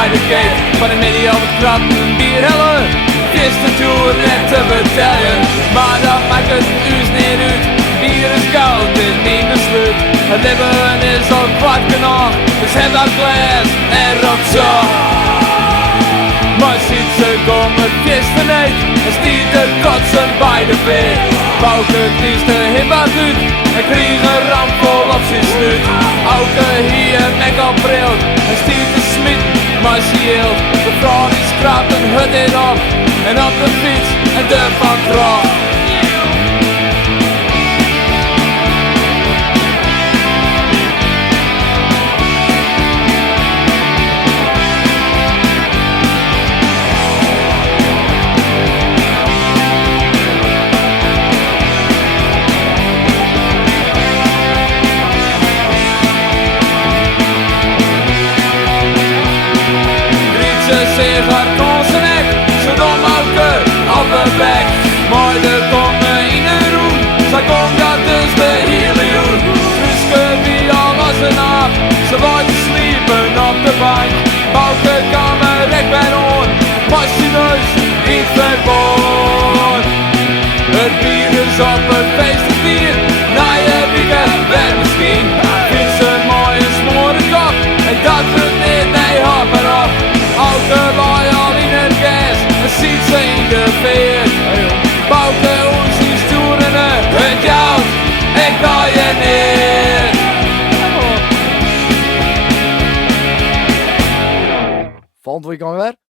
bij de gate. Van de media op het krap, bier hellen. Is de toer net te vertellen. Maar dat maakt het uur niet uit. Bier is koud, is niet besluit. Het leven is al kwart genoeg. Dus heb dat glas erop zo. Maar ziet ze komen gisteren niet. En stiet de kotsen bij de veer. Bouke kiest de himbad uit. En kreeg een rampvol op zijn snuit. Auke hier nek op brilt. En stiet de smid, maar ze hield. De vrouw die schraapt een hut in op. En op de fiets en de van trap. Zich haar konsen nek, zo dom Auke op de bek. Maar de kongen in de roem, zij komt dat dus de hele joen. Truske wie al was een aap, ze wordt sliepen op de bank. Auke kan me rek bij on, pas je neus niet verboord. Het bier is op het feest te vier, na je weekend ben misschien. Vindt ze een mooie smoren kop, en dat doet niet, nee hop erop. Auke laai al in het gas, en ziet ze in de veer. Bouke ons die stoerende, het jouw, ik kan je neer. Volgend weekend weer.